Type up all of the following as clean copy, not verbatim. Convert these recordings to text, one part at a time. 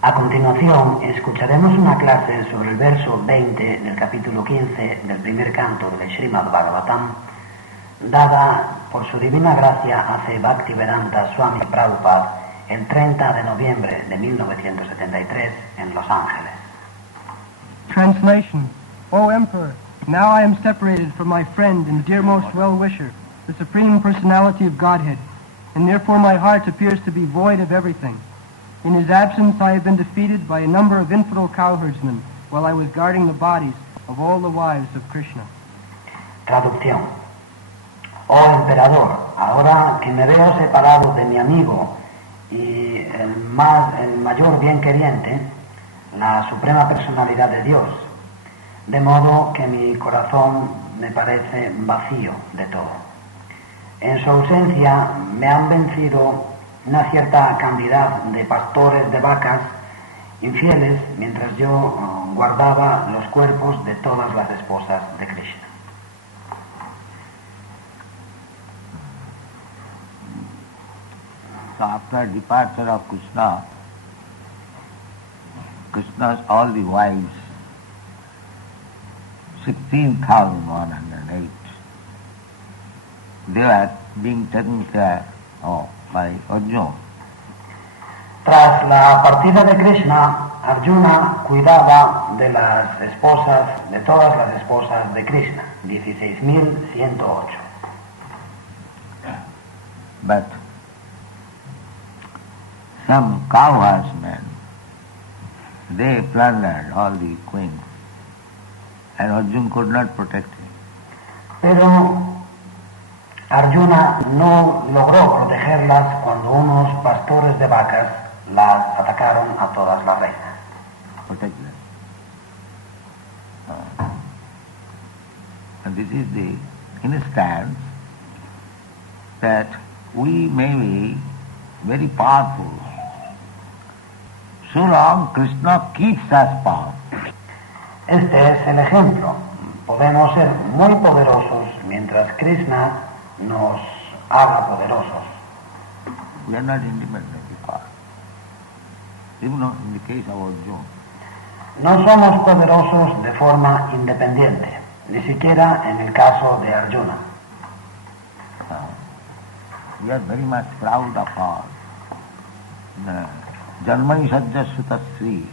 A continuación, escucharemos una clase sobre el verso 20 del capítulo 15 del primer canto del Srimad Bhagavatam, dada por su divina gracia hace Bhaktivedanta Swami Prabhupada el 30 de noviembre de 1973 en Los Ángeles. Translation. O Emperor, now I am separated from my friend and dearmost well-wisher, the Supreme Personality of Godhead, and therefore my heart appears to be void of everything. In his absence I have been defeated by a number of infidel cowherdsmen while I was guarding the bodies of all the wives of Krishna. Traducción. Oh emperador, ahora que me veo separado de mi amigo y el mayor bien queriente, la suprema personalidad de Dios, de modo que mi corazón me parece vacío de todo. En su ausencia me han vencido una cierta cantidad de pastores de vacas infieles mientras yo guardaba los cuerpos de todas las esposas de Krishna. So after departure of Krishna, Krishna's all the wives, 16,108, they are being taken care of by Arjuna. Tras la partida de Krishna, Arjuna cuidaba de las esposas, de todas las esposas de Krishna, 16,108. But some cowherdsmen, they plundered all the queens, and Arjuna could not protect him. Pero Arjuna no logró protegerlas cuando unos pastores de vacas las atacaron a todas las reinas. Protect them. And this is the instance that we may be very powerful. So long Krishna keeps us powerful. Este es el ejemplo. Podemos ser muy poderosos mientras Krishna nos haga poderosos. We are not independently powerful. Even in the case of Arjuna. No somos poderosos de forma independiente, ni siquiera en el caso de Arjuna. We are very much proud of our Janmani Sajjasuta Sri.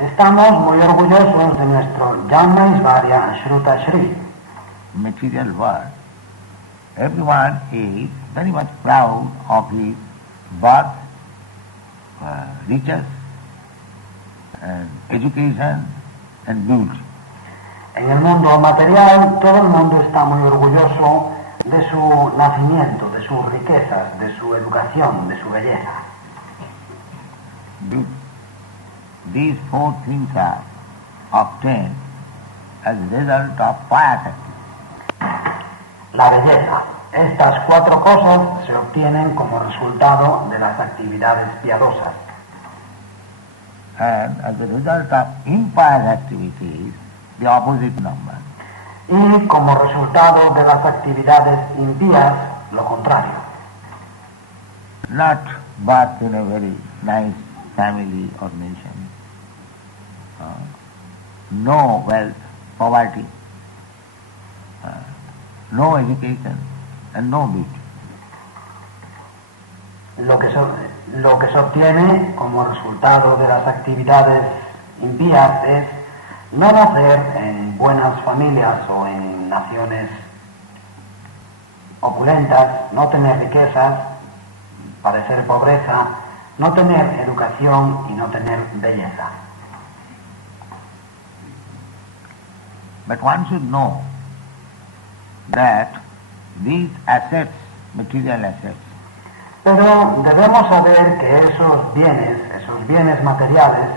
Estamos muy orgullosos de nuestro Janmanisvarya Shruta Shri. Material world. Everyone is very much proud of his birth, riches, and education, and beauty. En el mundo material, todo el mundo está muy orgulloso de su nacimiento, de sus riquezas, de su educación, de su belleza. These four things are obtained as a result of piety. La belleza. Estas cuatro cosas se obtienen como resultado de las actividades piadosas. And as a result of impious activities, the opposite number. Y como resultado de las actividades impías, lo contrario. Not birth in a very nice family or nation. No wealth, poverty, no education, and no beauty. Lo que se obtiene como resultado de las actividades impías es no nacer en buenas familias o en naciones opulentas, no tener riquezas, padecer pobreza, no tener educación y no tener belleza. But one should know that these assets, material assets, Pero debemos saber que esos bienes materiales,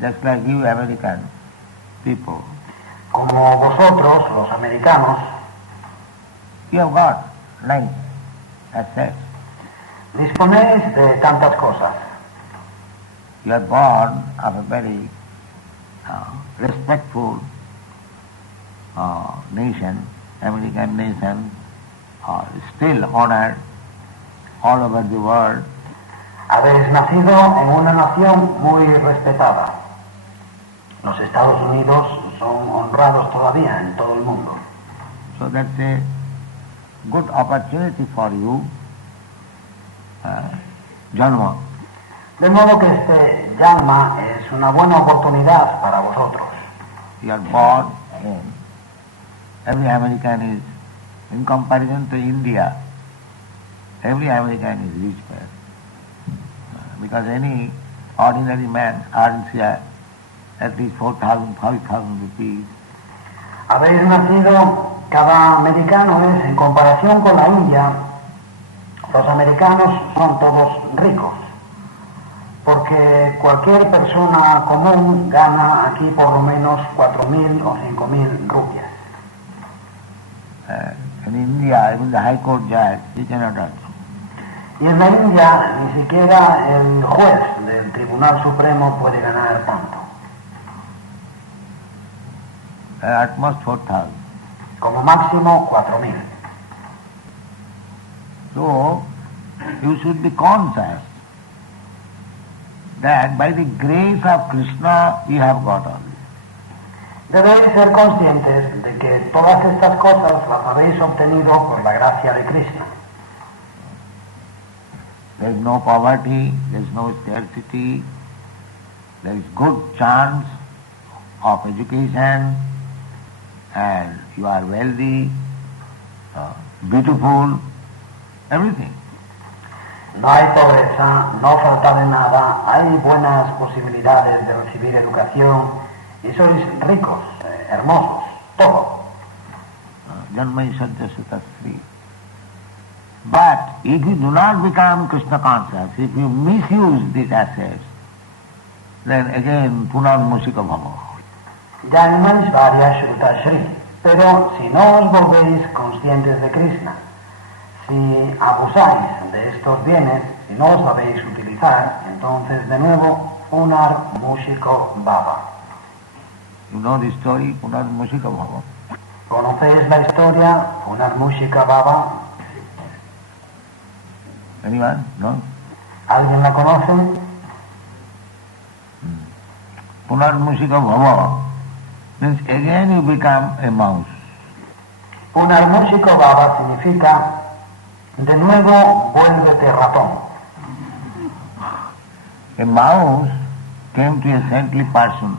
just like you American people, como vosotros, los americanos, you have got nice assets. disponéis de tantas cosas. You are born of a very respectful nation, American nation, still honored all over the world. Habéis nacido en una nación muy respetada. Los Estados Unidos son honrados todavía en todo el mundo. So that's a good opportunity for you, Janma. De modo que este Janma es una buena oportunidad para vosotros. You are born in. Every American is, in comparison to India, every American is rich man. Because any ordinary man earns here at least 4,000, 5,000 rupees. Habéis nacido, cada americano es, en comparación con la India, los americanos son todos ricos, porque cualquier persona común gana aquí por lo menos 4,000 o 5,000 rupias. In India, even the High Court judge, he cannot earn. Y en la India ni siquiera el juez del Tribunal Supremo puede ganar tanto. At most 4,000. Como máximo 4,000. So, you should be conscious that by the grace of Krishna you have got all this. Debéis ser conscientes de que todas estas cosas las habéis obtenido por la gracia de Krishna. There is no poverty, there is no scarcity, there is good chance of education, and you are wealthy, beautiful, everything. No hay pobreza, no falta de nada, hay buenas posibilidades de recibir educación y sois ricos, hermosos, todo. Janma Sadhya Sutta Sri. But if you do not become Krishna conscious, if you misuse these assets, then again Punarmusika Bhava. Janma Varya Shruta Shri. Pero si no os volvéis conscientes de Krishna, si abusáis de estos bienes, si no os sabéis utilizar, entonces de nuevo Punar Mushiko Bhava. You know the story, Punarmusika Bhava. ¿Conocéis la historia Punar Mushika Bhava? Anyone? No? ¿Alguien la conoce? Punarmusika Bhava means again you become a mouse. Punar Mushiko Bhava significa de nuevo vuélvete ratón. A mouse came to a saintly person.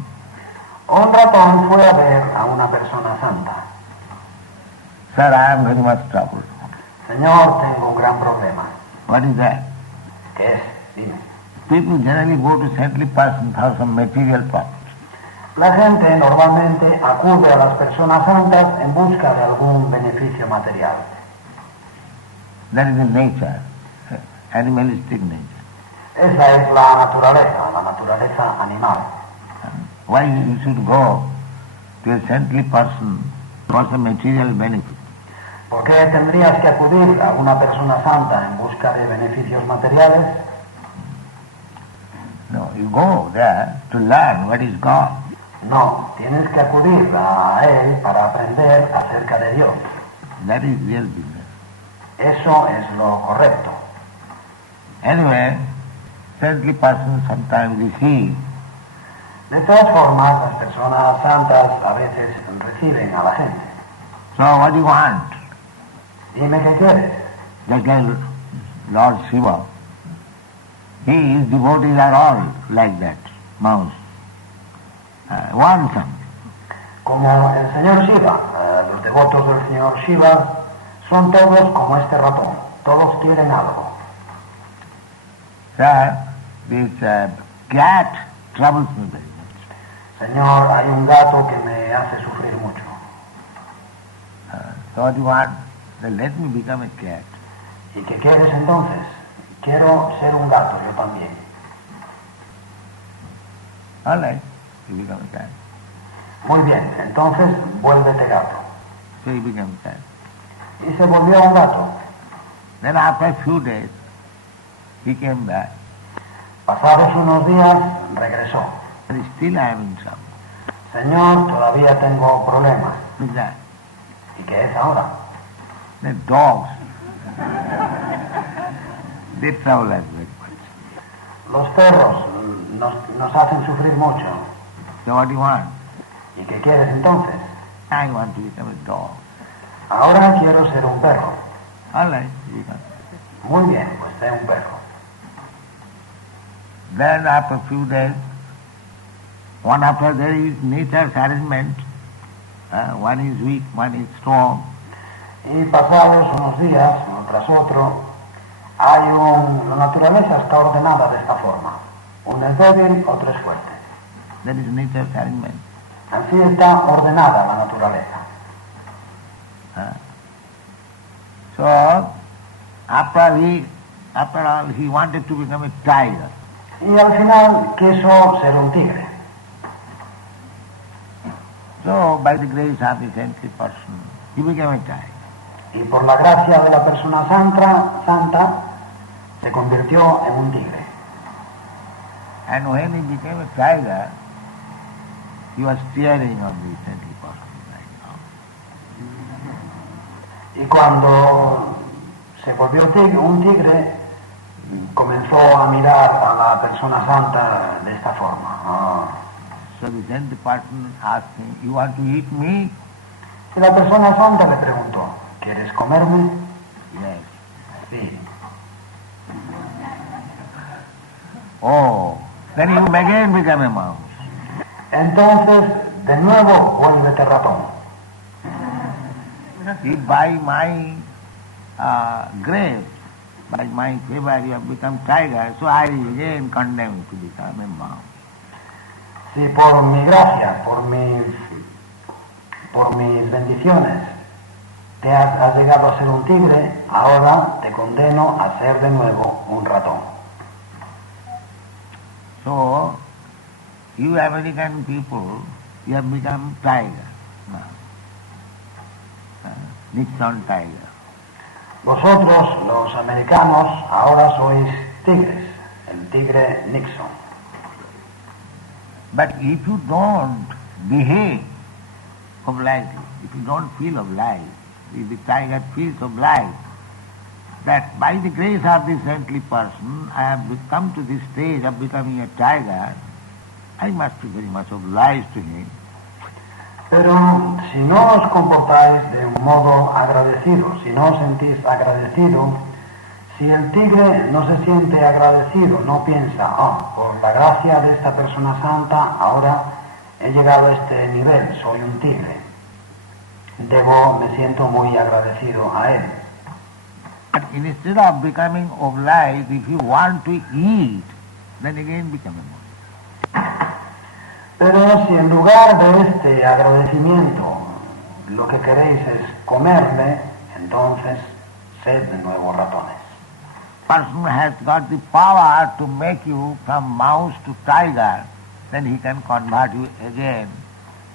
Un ratón fue a ver a una persona santa. Sir, I am very much troubled. Señor, tengo un gran problema. What is that? ¿Qué es? Dime. People generally go to saintly persons for some material purpose. La gente normalmente acude a las personas santas en busca de algún beneficio material. That is the nature, animalistic nature. Esa es la naturaleza animal. Why you should go to a saintly person for some material benefit? ¿Por qué tendrías que acudir a una persona santa en busca de beneficios materiales? No, you go there to learn what is God. No, tienes que acudir a él para aprender acerca de Dios. That is real business. Eso es lo correcto. Anyway, saintly persons sometimes receive. De todas formas, las personas santas a veces reciben a la gente. So what do you want? Dime qué quieres. Just like Lord Shiva. His devotees are all like that, mouse. Want something. Como el señor Shiva, los devotos del señor Shiva son todos como este ratón. Todos quieren algo. Sir, this cat troubles me very much. Señor, hay un gato que me hace sufrir mucho. So what do you want? Then let me become a cat. ¿Y qué quieres entonces? Quiero ser un gato, yo también. All right, you become a cat. Muy bien, entonces vuélvete gato. So he became a cat. Y se volvió un gato. Then after a few days, he came back. Pasados unos días, regresó. But still I am in trouble. Señor, todavía tengo problemas. What is that? ¿Y qué es ahora? The dogs, they trouble us very much. Los perros nos hacen sufrir mucho. So what do you want? ¿Y qué quieres entonces? I want to become a dog. Ahora quiero ser un perro. All right, you can. Muy bien, pues sé un perro. Then after a few days, one after there is nature's arrangement. One is weak, one is strong. Y pasados unos días, uno tras otro, la naturaleza está ordenada de esta forma. Uno es débil, otro es fuerte. That is nature's arrangement. Así está ordenada la naturaleza. So after all, he wanted to become a tiger. Y al final quiso ser un tigre. So by the grace of the saintly person, he became a tiger. Y por la gracia de la persona santa, se convirtió en un tigre. And when he became a tiger, he was staring on the saintly person right now. Y cuando se volvió un tigre, comenzó a mirar a la persona santa de esta forma. So the saintly person asked him, "You want to eat me?" Y la persona santa le preguntó, ¿quieres comerme? Yes. Sí. Oh, then you again become a mouse. Entonces, de nuevo, vuélvete ratón. If by my grace, by my favor, you have become tiger, so I again condemn you to become a mouse. Si por mi gracia, por mis bendiciones, has llegado a ser un tigre, ahora te condeno a ser de nuevo un ratón. So, you American people, you have become tiger now. Nixon tiger. Vosotros, los americanos, ahora sois tigres, el tigre Nixon. But if you don't behave obligely, if you don't feel obliged, if the tiger feels obliged, that by the grace of this saintly person I have come to this stage of becoming a tiger, I must be very much obliged to him. Pero si no os comportáis de un modo agradecido, si no os sentís agradecido, si el tigre no se siente agradecido, no piensa, por la gracia de esta persona santa, ahora he llegado a este nivel, soy un tigre. Me siento muy agradecido a él. But instead of becoming obliged, if you want to eat, then again become a mouse. Pero si en lugar de este agradecimiento lo que queréis es comerle, entonces sed de nuevo ratones. Person has got the power to make you from mouse to tiger, then he can convert you again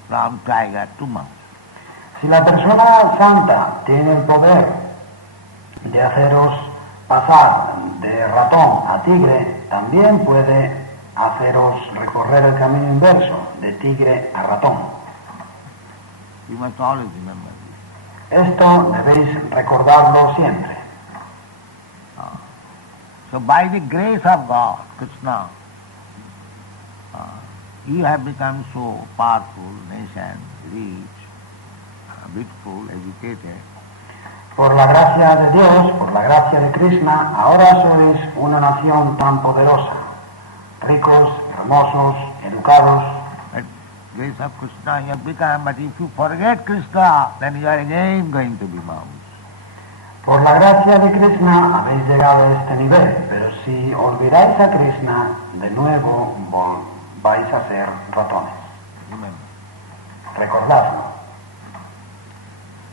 from tiger to mouse. Si la persona santa tiene el poder de haceros pasar de ratón a tigre, también puede haceros recorrer el camino inverso, de tigre a ratón. You must always remember this. Esto debéis recordarlo siempre. So by the grace of God, Krishna, you have become so powerful, nation, rich, beautiful, educated. Por la gracia de Dios, por la gracia de Krishna, ahora sois una nación tan poderosa, ricos, hermosos, educados. By grace of Krishna you have become, but if you forget Krishna, then you are again going to be mouse. Por la gracia de Krishna habéis llegado a este nivel, pero si olvidáis a Krishna, de nuevo vais a ser ratones. Remember. Recordadlo.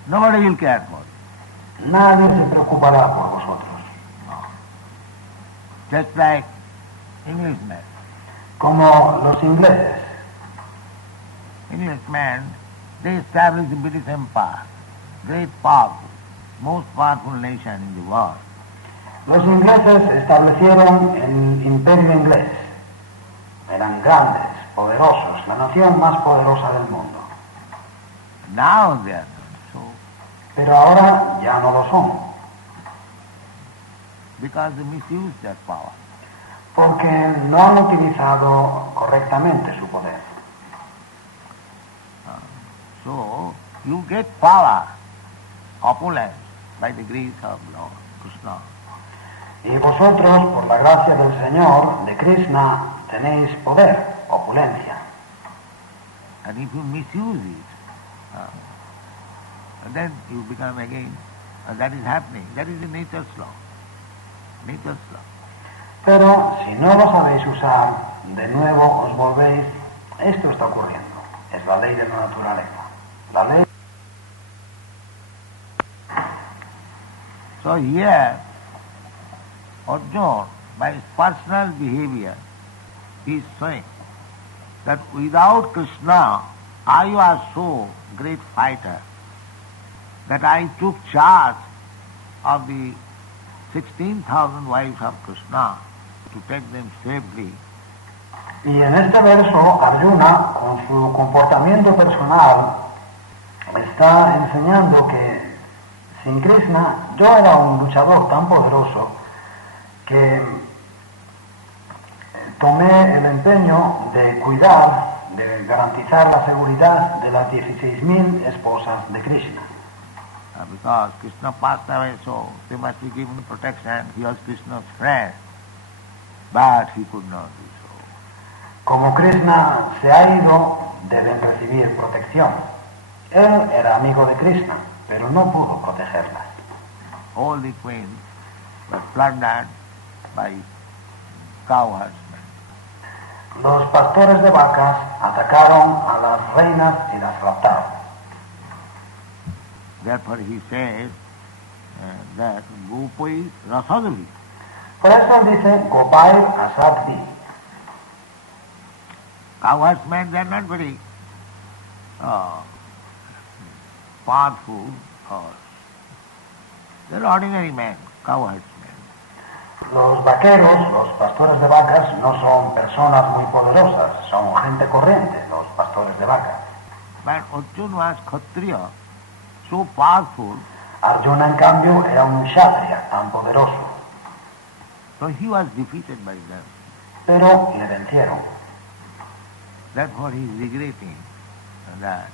Nobody will care for you. Nadie se preocupará por vosotros. Just like Englishmen. Como los ingleses. Englishmen, they established the British Empire, great powerful, most powerful nation in the world. Los ingleses establecieron el imperio inglés. Eran grandes, poderosos, la nación más poderosa del mundo. Now they are not so, Pero ahora ya no lo son, because they misuse their power. Porque no han utilizado correctamente su poder. So, you get power, opulence, by the grace of Lord Krishna. Y vosotros, por la gracia del Señor, de Krishna, tenéis poder, opulencia. And if you misuse it, then you become again, that is happening. That is the nature's law. Nature's law. Pero si no lo sabéis usar, de nuevo os volvéis, esto está ocurriendo. Es la ley de la naturaleza. La ley. So here, Arjuna, by his personal behavior, is showing that without Krishna, I was so great fighter that I took charge of the 16,000 wives of Krishna to take them safely. Y en este verso, Arjuna, con su comportamiento personal, está enseñando que sin Krishna yo era un luchador tan poderoso que tomé el empeño de cuidar, de garantizar la seguridad de las 16,000 esposas de Krishna. Because Krishna passed away, so they must be given protection. He was Krishna's friend, but he could not do so. Como Krishna se ha ido, deben recibir protección. Él era amigo de Krishna, pero no pudo protegerlas. All the queens were plundered by cow herdsmen. Los pastores de vacas atacaron a las reinas y las raptaron. Therefore he says that Gopai Rasadvi. Por eso dice Gopai Asadvi. Cow herdsmen, they are not very powerful, they are ordinary men, cow herdsmen. Los vaqueros, los pastores de vacas, no son personas muy poderosas, son gente corriente, los pastores de vacas. But Arjuna was Kshatriya, so powerful, Arjuna, en cambio, era un kshatriya tan poderoso, so he was defeated by them. pero le vencieron. Therefore he is regretting that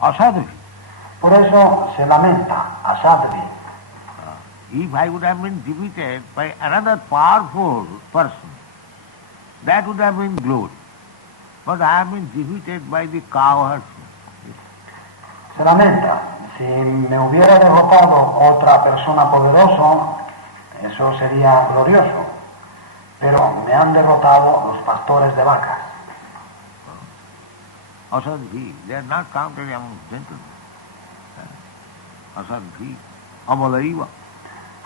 Asadvi. Por eso se lamenta Asadvi. If I would have been defeated by another powerful person, that would have been glory. But I have been defeated by the cow herdsman. Se lamenta, si me hubiera derrotado otra persona poderosa, eso sería glorioso. Pero me han derrotado los pastores de vacas. Asadvi, they are not counted among gentlemen. Asadvi, Amalaiva.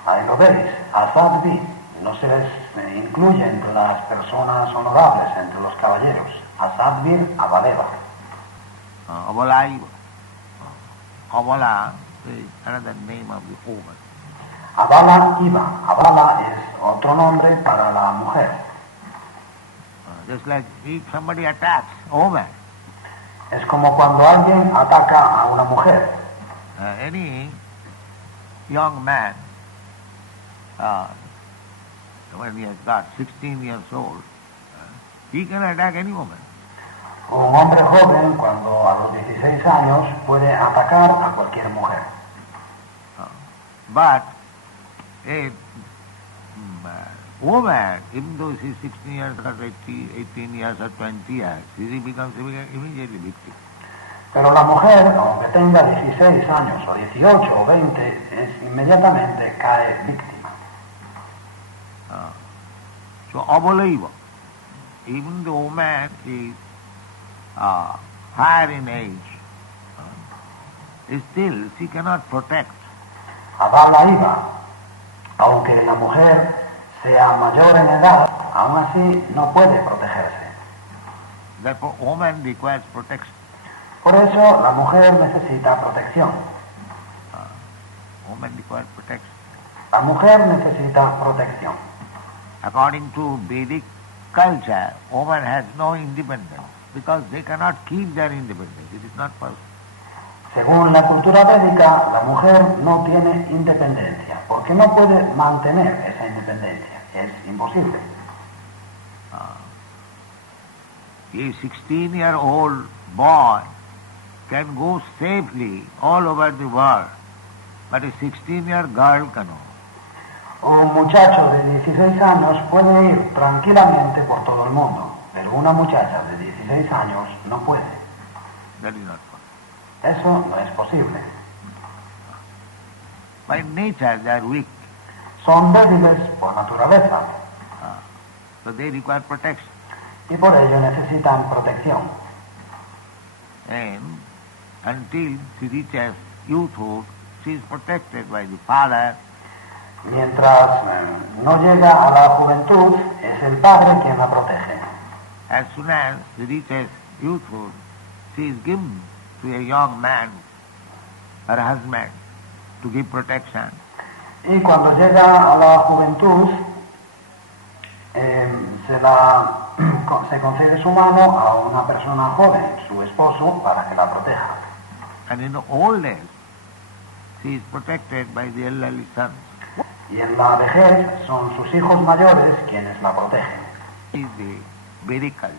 Ahí lo veis, Asadvi no se les incluye entre las personas honorables, entre los caballeros. Asadvi, Avaleva. Amalaiva. Avala is another name of the woman. Avala Iva. Avala es otro nombre para la mujer. Just like if somebody attacks a woman, Es como cuando alguien ataca a una mujer. any young man, when he has got 16 years old, he can attack any woman. Un hombre joven, cuando a los 16 años, puede atacar a cualquier mujer. But a woman, even though she is 16 years or 18 years or 20 years, she becomes immediately victim. Pero la mujer, aunque tenga 16 años, o 18 o 20, inmediatamente cae víctima. So, Abalaiva, even the woman is higher in age, still she cannot protect. Avala Iva, aunque la mujer sea mayor en edad, aún así no puede protegerse. Therefore, woman requires protection. Por eso la mujer necesita protección. Woman requires protection. La mujer necesita protección. According to Vedic culture, woman has no independence because they cannot keep their independence. It is not possible. Según la cultura védica, la mujer no tiene independencia, porque no puede mantener esa independencia. Es imposible. A 16-year-old boy can go safely all over the world, but a 16-year girl cannot. Un muchacho de 16 años puede ir tranquilamente por todo el mundo, pero una muchacha de 16 años no puede. That is not possible. Eso no es posible. By nature they are weak, Son débiles por naturaleza so they require protection. y por ello necesitan protección. And until she reaches youthhood, she is protected by the father. Mientras no llega a la juventud, es el padre quien la protege. As soon as she reaches youthhood, she is given to a young man, her husband, to give protection. Y cuando llega a la juventud, se concede su mano a una persona joven, su esposo, para que la proteja. And in the old age, she is protected by the elderly sons. Y en la vejez son sus hijos mayores quienes la protegen. This is the Vedic culture.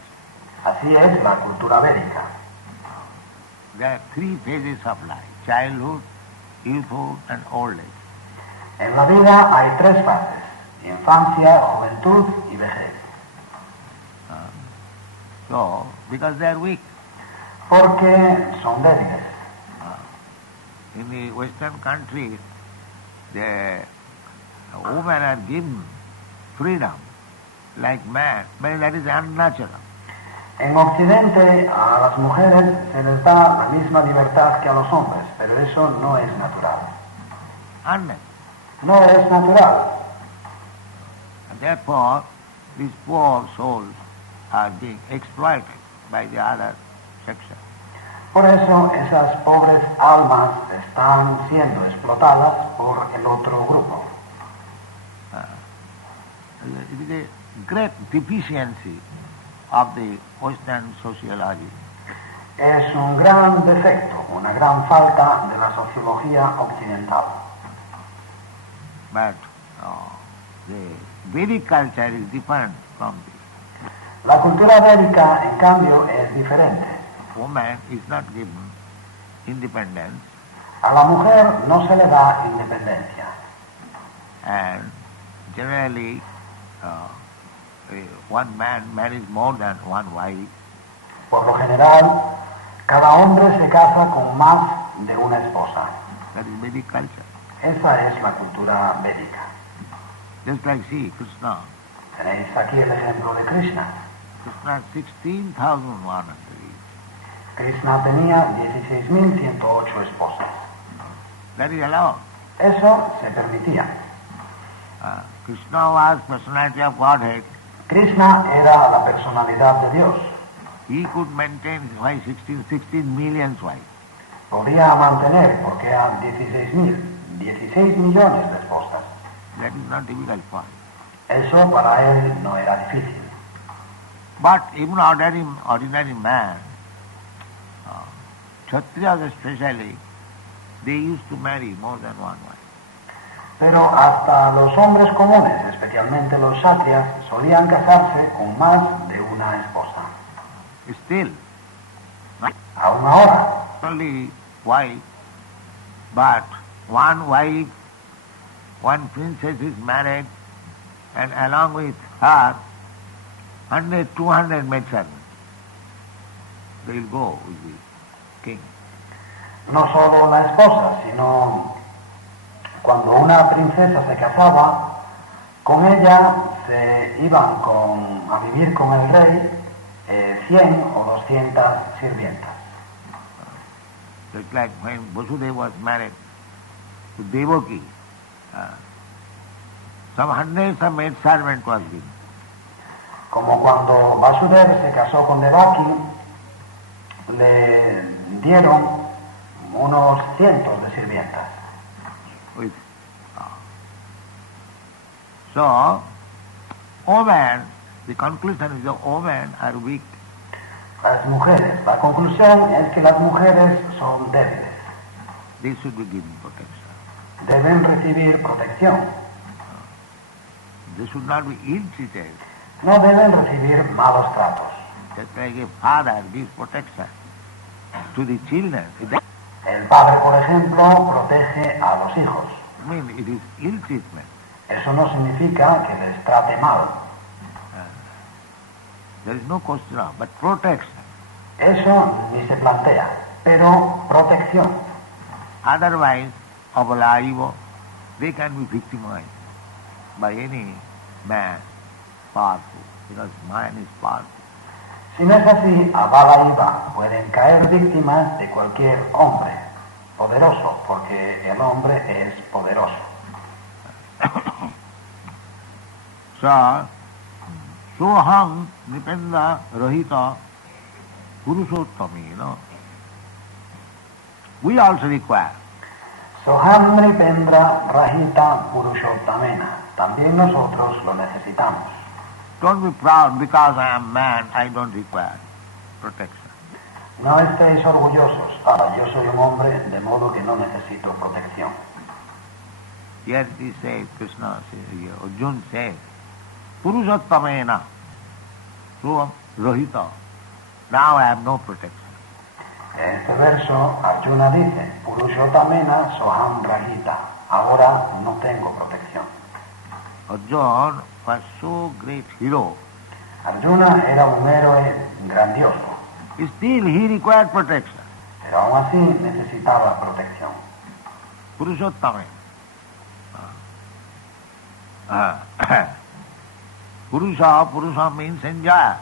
Así es la cultura védica. There are three phases of life: childhood, youthhood, and old age. En la vida hay tres fases: infancia, juventud y vejez. So, because they are weak, Porque son débiles. in the Western countries, the women are given freedom like man, but that is unnatural. En Occidente a las mujeres se les da la misma libertad que a los hombres, pero eso no es natural. Unnatural. No es natural. And therefore, these poor souls are being exploited by the other section. Por eso esas pobres almas están siendo explotadas por el otro grupo. It is a great deficiency of the Western sociology. Es un gran defecto, una gran falta de la sociología occidental. But the Vedic culture is different from this. La cultura védica, en cambio, es diferente. Woman is not given independence, A la mujer no se le da independencia. and generally one man marries more than one wife. Por lo general, cada hombre se casa con más de una esposa. That is Vedic culture. Esa es la cultura védica. Just like see Krishna. Tenéis aquí el ejemplo de Krishna. Krishna has 16,100. Krishna tenía 16.108 esposas. That is allowed. Eso se permitía. Krishna was personality of Godhead. Krishna era la personalidad de Dios. He could maintain his wife 16 million wives. Podía mantener, porque eran 16 millones de esposas. That is not difficult for him. Eso para él no era difícil. But even ordinary man, Kshatriyas especially, they used to marry more than one wife. Pero hasta los hombres comunes, especialmente los kshatriyas, solían casarse con más de una esposa. Still, Aún ahora, not only wife, but one wife, one princess is married, and along with her, 100, 200 maidservants. They will go with the king. no solo la esposa, sino cuando una princesa se casaba, con ella se iban a vivir con el rey 100 o 200 sirvientas. Just like when Vasudeva was married to Devaki, some hundreds of maidservants was given. Como cuando Vasudeva se casó con Devaki, le dieron unos cientos de sirvientas. With, so, women, the conclusion is that women are weak. Las mujeres, la conclusión es que las mujeres son débiles, They should be given protection. deben recibir protección, They should not be ill-treated. no deben recibir malos tratos. Just like a father gives protection to the children. El padre, por ejemplo, protege a los hijos. I mean, it is ill treatment. Eso no significa que les trate mal. There is no question of, but protection. Eso ni se plantea, pero protección. Otherwise, Abala they can be victimized by any man powerful, because man is powerful. Si no es así, a bala y va pueden caer víctimas de cualquier hombre poderoso, porque el hombre es poderoso. Soham Nipenda Rahita Purushottami, we also require. Soham Nripendra Rahita Purushottamena. También nosotros lo necesitamos. Don't be proud because I am man, I don't require protection. No estéis orgullosos. Ahora, yo soy un hombre, de modo que no necesito protección. Here he says, Krishna says, Arjuna says, Purushottamena, Soham Rahita. Now I have no protection. En este verso, Arjuna dice, Purushottamena Soham Rahita. Ahora no tengo protección. Arjuna was so great hero. Arjuna era un héroe grandioso, Still he required protection. pero aún así necesitaba protección. Purushottama. Purusha means enjoyer.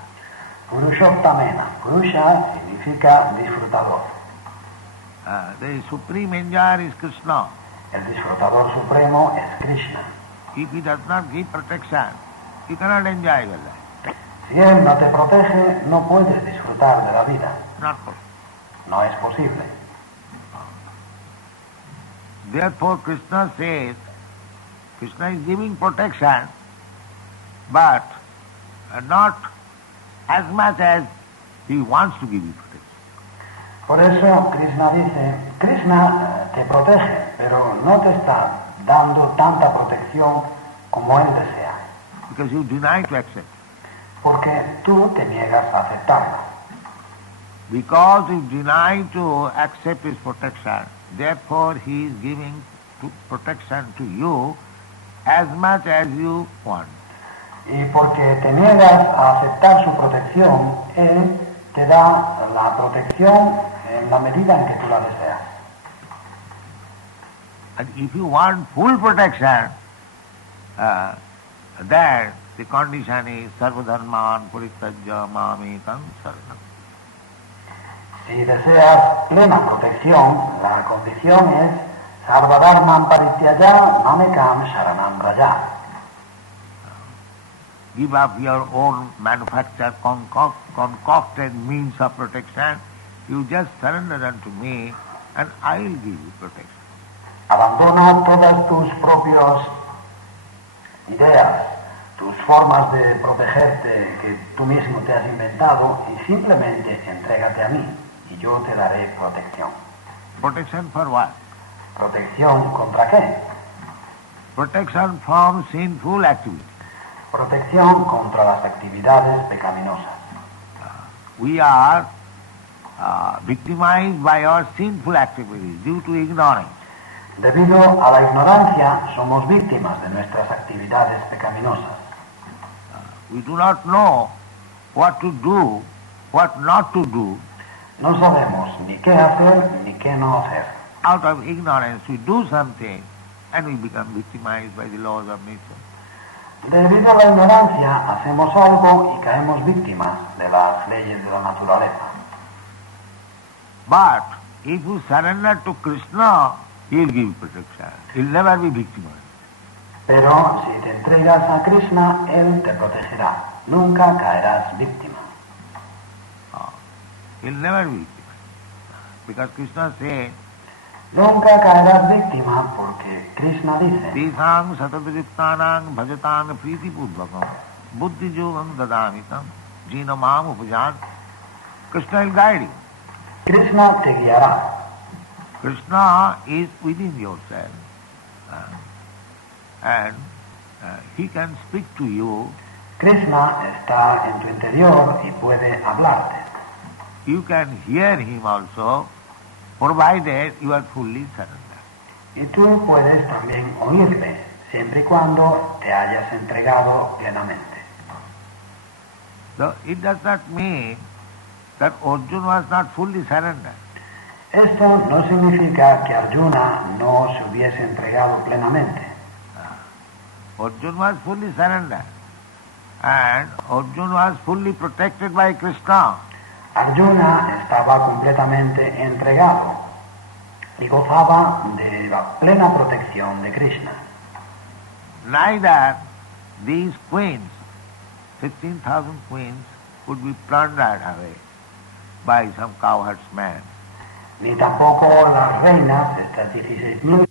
Purushottamena. Purusha significa disfrutador. The supreme enjoyer is Krishna. El disfrutador supremo es Krishna. If he does not give protection, you cannot enjoy your life. Si él no te protege, no puedes disfrutar de la vida. Not possible. No es posible. Therefore Krishna says, Krishna is giving protection, but not as much as he wants to give you protection. Por eso Krishna dice, Krishna te protege, pero no te está dando tanta protección como él desea, Because you deny to accept. porque tú te niegas a aceptarla. Because you deny to accept his protection, therefore he is giving protection to you as much as you want. Y porque te niegas a aceptar su protección, él te da la protección en la medida en que tú la deseas. And if you want full protection, then the condition is sarvadharman puritajya mamekam saranam. Si deseas plena protección, la condición es sarvadharman parityaya mamekam sharanam raja. Give up your own manufactured, concocted means of protection. You just surrender unto me and I will give you protection. Abandona todas tus propias ideas, tus formas de protegerte que tú mismo te has inventado y simplemente entrégate a mí y yo te daré protección. Protection for what? ¿Protección contra qué? Protection from sinful activity. Protección contra las actividades pecaminosas. We are victimized by our sinful activities due to ignorance. Debido a la ignorancia, somos víctimas de nuestras actividades pecaminosas. We do not know what to do, what not to do. No sabemos ni qué hacer ni qué no hacer. Out of ignorance, we do something and we become victimized by the laws of nature. Debido a la ignorancia, hacemos algo y caemos víctimas de las leyes de la naturaleza. But if you surrender to Krishna, he will give you protection. He will never be victimized. Pero si te entregas a Krishna, él te protegerá. Nunca caerás víctima. He will never be victimized. Because Krishna says, Nunca caerás víctima porque Krishna dice, Tisang satadriptanang bhajatang priti pudvakam buddhi yogam dadamitam jina mam upajan. Krishna will guide you. Krishna te guiará. Krishna is within yourself and he can speak to you Krishna está en tu interior y puede hablarte. You can hear him also, provided you are fully surrendered. Y tú puedes también oírle, siempre y cuando te hayas entregado plenamente. So it does not mean that Arjuna was not fully surrendered. Esto no significa que Arjuna no se hubiese entregado plenamente. Arjuna was fully surrendered. And Arjuna was fully protected by Krishna. Arjuna estaba completamente entregado y gozaba de la plena protección de Krishna. Neither these queens, 16,000 queens, could be plundered away by some cowherdsman. Ni tampoco las reinas, estas 16.000,